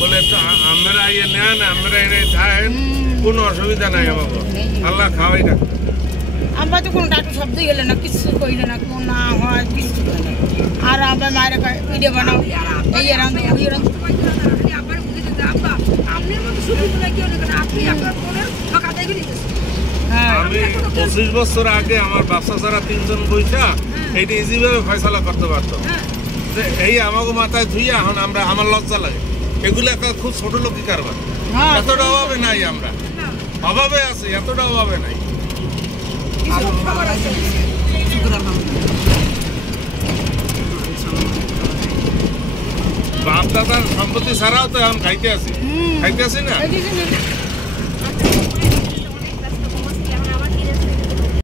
বলে তো আমরা ইয়ে নেন আমরা এনে খায়েন কোনো অসুবিধা নাই আমাকে আল্লাহ খাওয়াই না আমরা তো কোনো ডাক্তার শব্দ গেলে না কিছু কইলে না কোনো না হয় কিছু আর আমরা মায়ের ভিডিও বানাও এই রান্ধে ওই রান্ধে আমি 25 বছর আগে আমার বাচ্চা ছাড়া 3 জন বইসা এইটা ইজিভাবে ফয়সালা করতে পারতো যে এই আমাকে মাথায় ধুইয়া এখন আমরা আমার লজ্জা লাগে এগুলো একটা খুব ছোট লোকই কারবার এতটা অভাবে নাই আমরা অভাবে আছি এতটা অভাবে নাই বাপ দাদার সম্পত্তি ছাড়াও তো এখন খাইতে আছি না